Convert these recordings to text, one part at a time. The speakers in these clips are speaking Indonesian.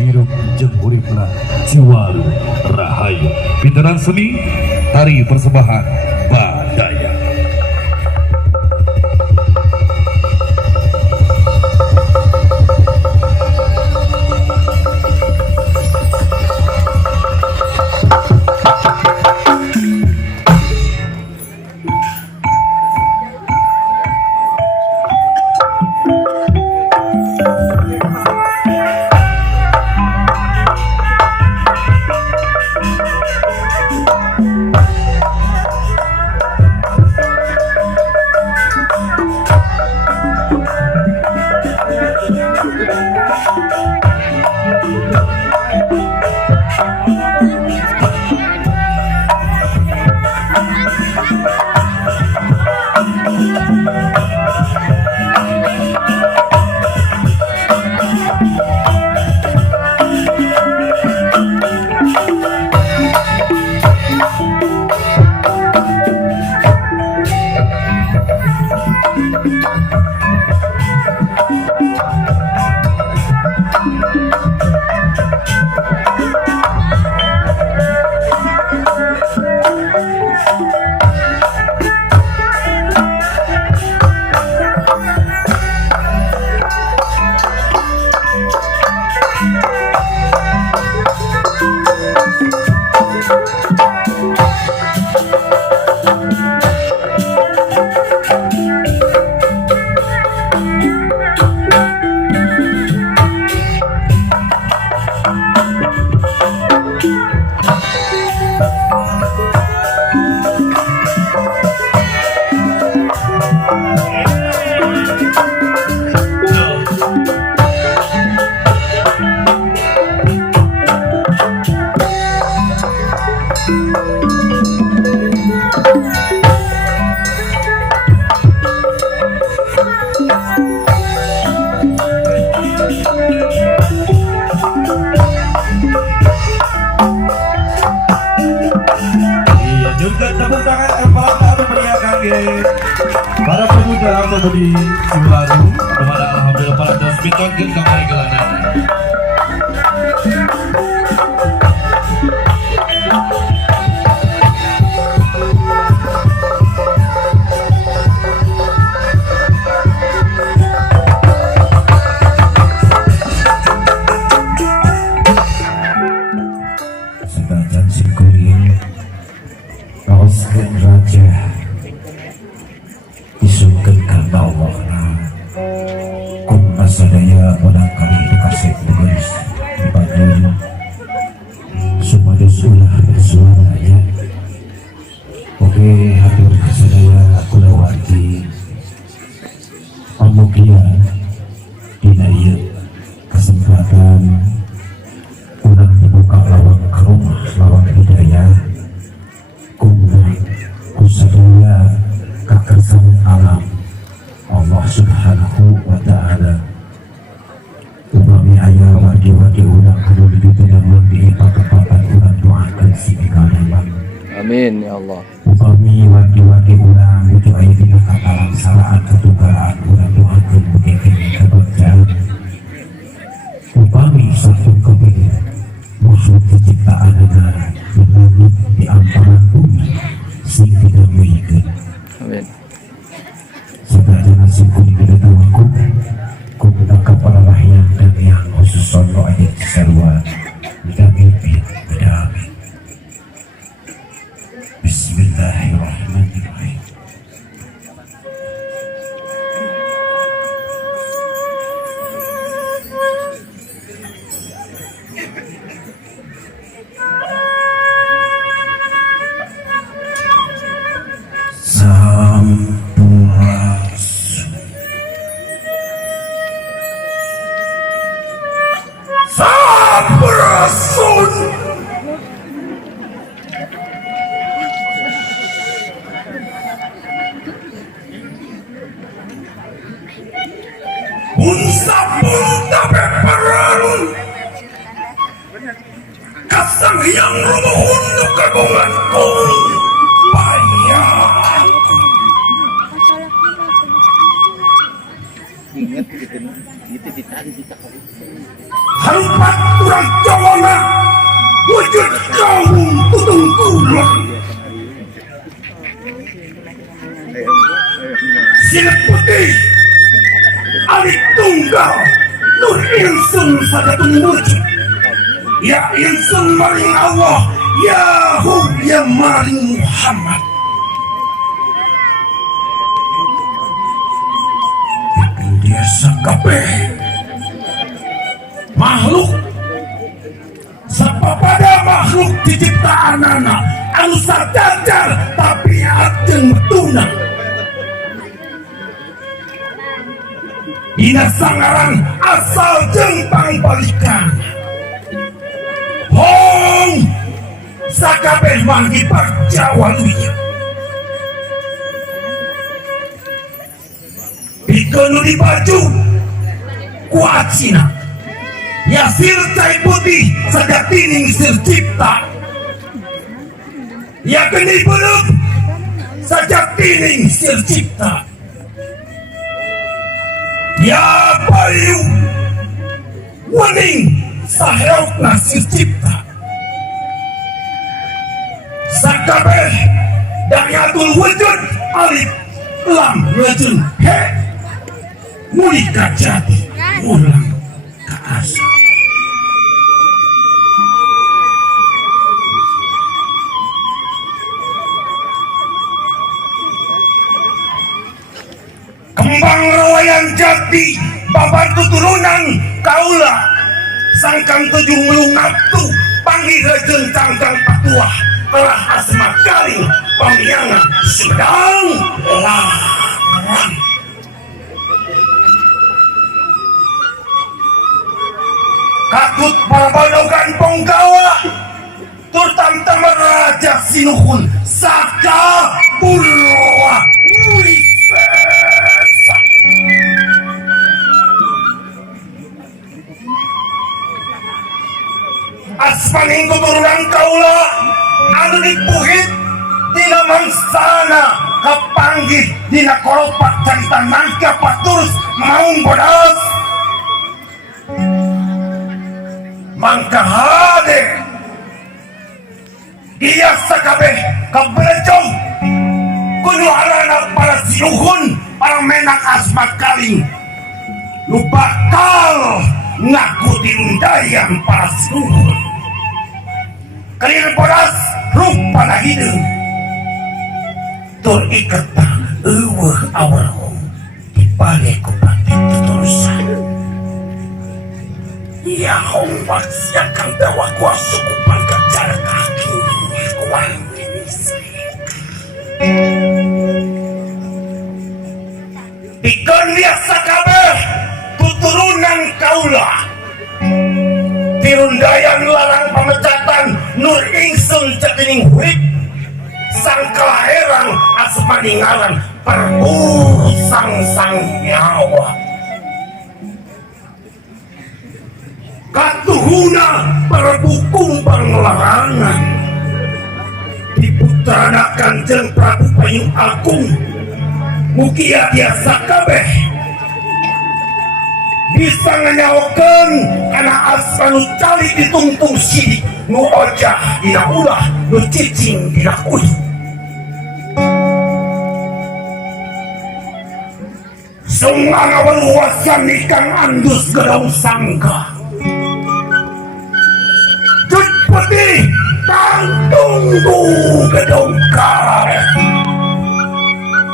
hirup jeung uripna Ciwaru Rahayu. Pinteran seni tari persembahan Badaya. Para pemuda pemudi Ciwaru, kepada alhamdulillah para dasmiton kembali gelanan. Sedangkan si kuring kaoskeun raja disungkeun karena Allah kumna sadaya barangkali dikasih tugas dipanggil sumados ulah bersuara ya. Oke, hatur sadaya kulawarti pamugian dina ieu kesempatan urang dibuka lawang ke rumah lawang hidayah kumbaik kusadaya kekersangan alam Allah subhanahu wa ta'ala. Upami aya wadi-wadi ulang kudu dipindahan di pakepapan ulang doakan si kalimat. Amin ya Allah. Upami wadi-wadi ulang itu aya dina katalan salaan ketugaan ulang doakan begitu kebaca. Upami satu keping musuh penciptaan negara di di antara bumi sing tidak mengikut. Amin. Sebagian singkung tidak tawaku kumpulan kepala lahir dan yang khusus solo ayat sarwa tidak mimpi tidak amin. Bismillahirrahmanirrahim. Sampurasun. Unsapul tabe perang kasang yang rumuhun kagungan banyak. Harupat urang Jawana wujud kaum tutung kulon silet putih alit tunggal nur insun sadatun wujud ya insun maring Allah Yahu ya maring Muhammad biasa kabeh makhluk sapapada makhluk diciptaanana anu sadajar tapi ateung metuna dina sangaran asal jeung pangbalikan hong sakabeh manggi parjawaluya dikeun di baju ku acina ya sirtai putih sajatining sir cipta ya geni beuleuh sajatining sir cipta ya bayu wening saheokna sir cipta sakabeh dayatul wujud alif lam lajeng he muli kajati ulang ka asa kembang rawayan jati babar tuturunan kaula sangkang tujuh melung naftu panggil rejeng cangkang patuah telah asma garing pamiangan sedang larang kakut barbadogan ponggawa turtam tamar raja sinuhun saka purwa wisesa asmaning tuturunan kaula anu dipuhit dina mangsana kapanggih dina koropak carita nangka paturus maung bodas mangka hade iya sakabeh kabelejong kudu arana para sinuhun para menak asma kaling lu bakal ngaku diundayan para sinuhun kelir bodas rupa na hideung tur iketna eueuh awalhum dibalik ku pati tuturusan ya hombak siakang dawa kuasa kupang kejar kaki kuang ikon dia sakabeh tuturunan kaula tirundayan larang pamecatan nur ingsun cetining hurik sang kelahiran asmaningaran perburu sang nyawa katuhuna perbukum panglarangan diputranakan jeung Prabu Payung Agung mugia biasa kabeh bisa nganyaokeun kana asmanu cali ditungtung sidik nu ojah dina ulah nu cicing dina kulit sungana waluasan ikan andus gedong sangga jut putih kang tunggu gedong karet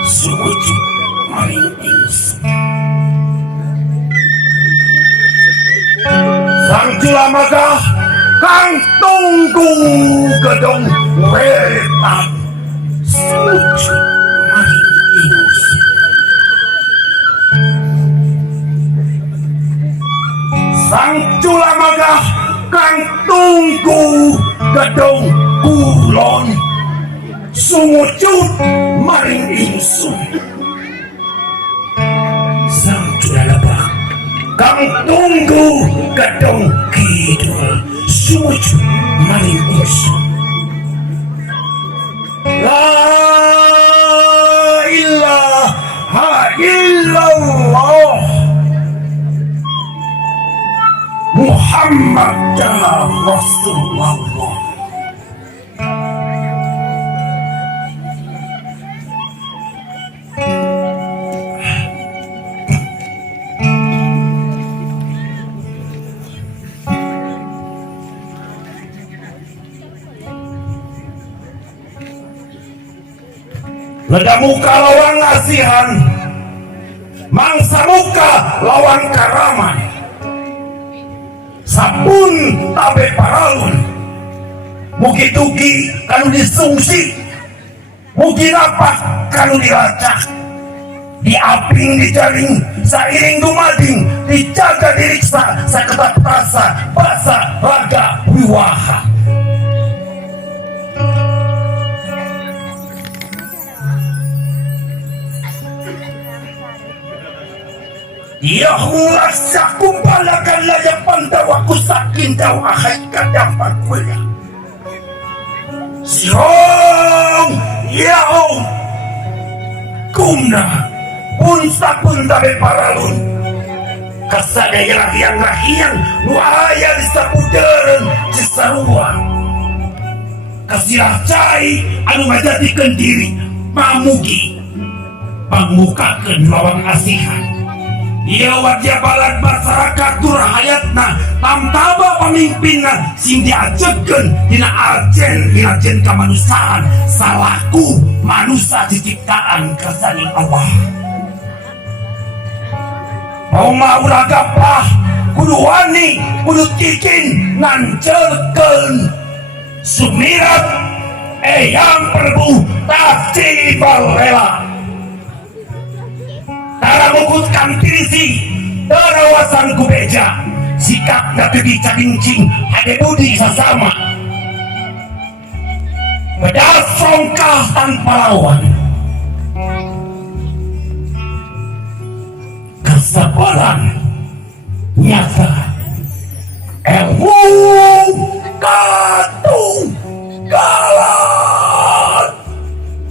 suci maring ingsun sang julamagah kang tunggu gedong wetan suci maring ingsun sang julamagah kang tunggu gedong kulon sumucut maring ingsun sang julalabak kang tunggu gedong kidul sumucut maring ingsun la ilaha illallah Muhammad Rasulullah. Leda muka lawan ngasihan, mangsa muka lawan karaman. Sabun tabe paralun, mugi dugi kanu disungsi, mugi napak kanu dilacak, diaping dijaring, sairing dumading, dijaga diriksa, saketat rasa, basa, raga, wiwaha. Ya hulas sakum balakan layak pandawaku sakin daw ahay kadampak kuya. Sihong yaong kumna punsa pun dari paralun kasada yang nuaya di sapuderan cisaruan kasirah cai anu majadikeun diri mamugi pangmukakeun lawang asihan. Ia wajah balad masyarakat durhayatna tamtaba pemimpinna sing diajekeun dina ajen kamanusiaan salaku manusia diciptaan kersani Allah. Mau uragapah kudu wani kudu cicin nancelkeun sumirat eyang perbu tasti balela. Tara mukut kang tirisi, tarawasan kubeja, sikap na tegi cakincing, ade budi sesama. Pedas songkah tanpa lawan. Kesabaran nyata, ilmu katung galat,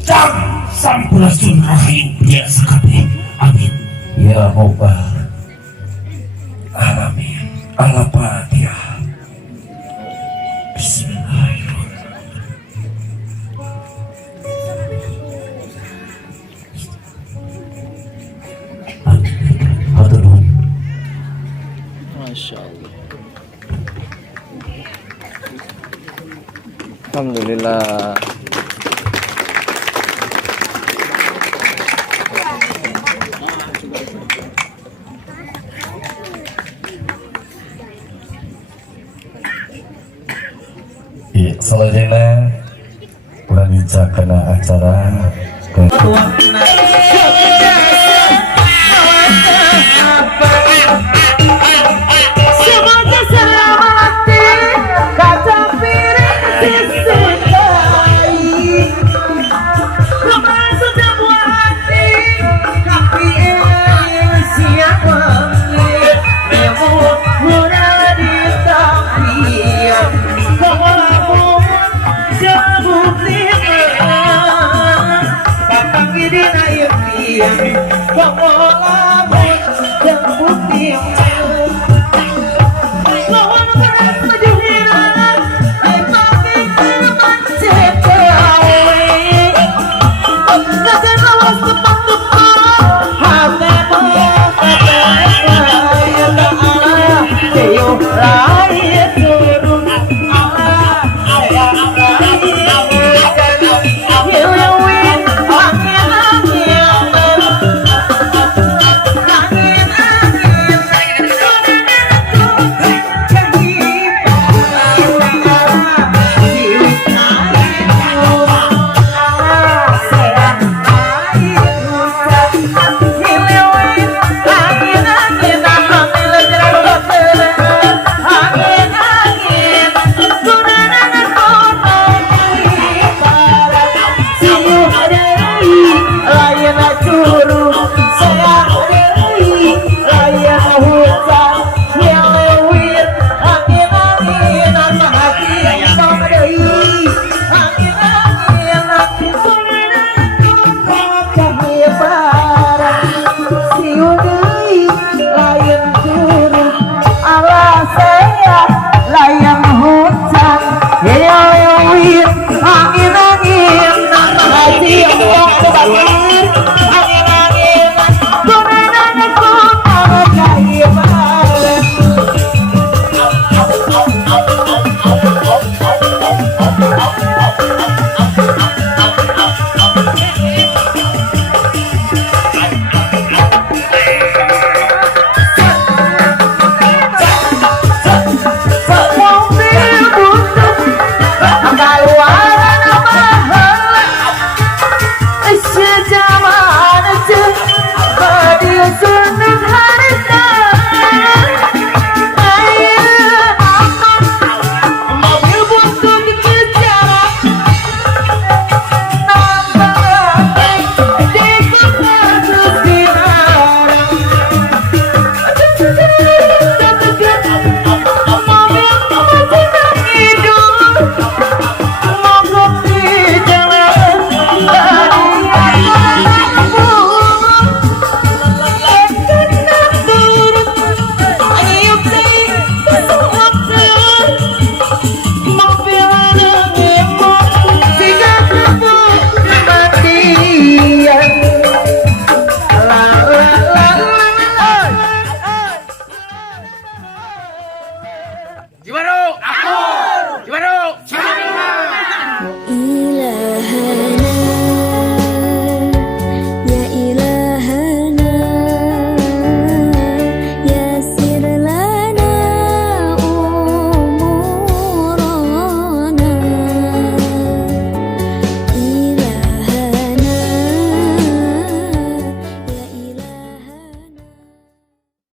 cak sampurasun rahayu biasa kabeh. Amin ya Rabbal Alamin. Al-Fatihah. Bismillahirrahmanirrahim. Masya Allah. Alhamdulillah. Selanjutnya lanjut kena acara ke Dina Thank you.